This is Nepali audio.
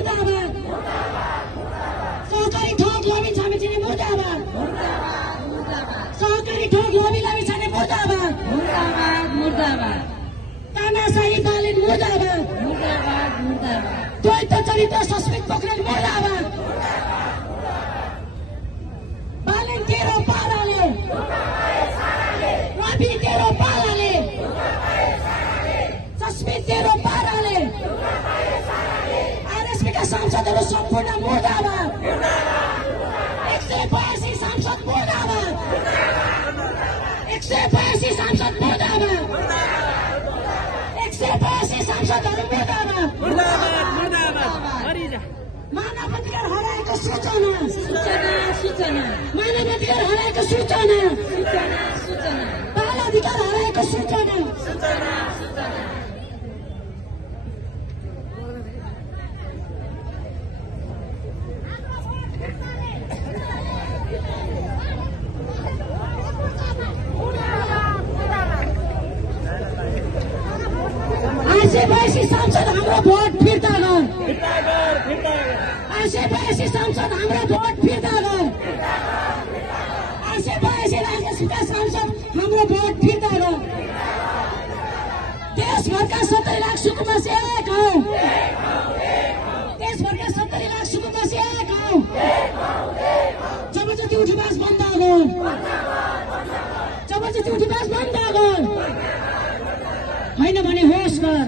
मुर्दाबाद सहकारी ठग लबी छामेछिने मुर्दाबाद सहकारी ठग लबी छाने मुर्दाबाद तानाशाही दलित मुर्दाबाद द्वैत चरित्र सस्मित पोखरेल मुर्दाबाद बालेन तेरो पालाले रवि तेरो पालाले सस्मित तेरो पालाले आरएसपी का सांसदहरू सम्पूर्ण मुर्दाबाद 182 सांसद मुर्दाबाद 182 सांसद मुर्दाबाद 182 सांसदहरू मुर्दाबाद मानवाधिकार हराएको सूचना मानवाधिकार हराएको सूचना बाल अधिकार हराएको सूचना आशेपासी सांसद हाम्रो भोट फिर्ता गर आशेपासी सांसद हाम्रो भोट फिर्ता गर आशेपासी राजनीतिका सांसद हाम्रो भोट फिर्ता गर देशभरका 70 लाख सुकुम्बासी एक हौ देशभरका 70 लाख सुकुम्बासी एक हौ जबरजस्ती उठीबास बन्द गर जबरजस्ती उठीबास बन्द गर होइन भने होस गर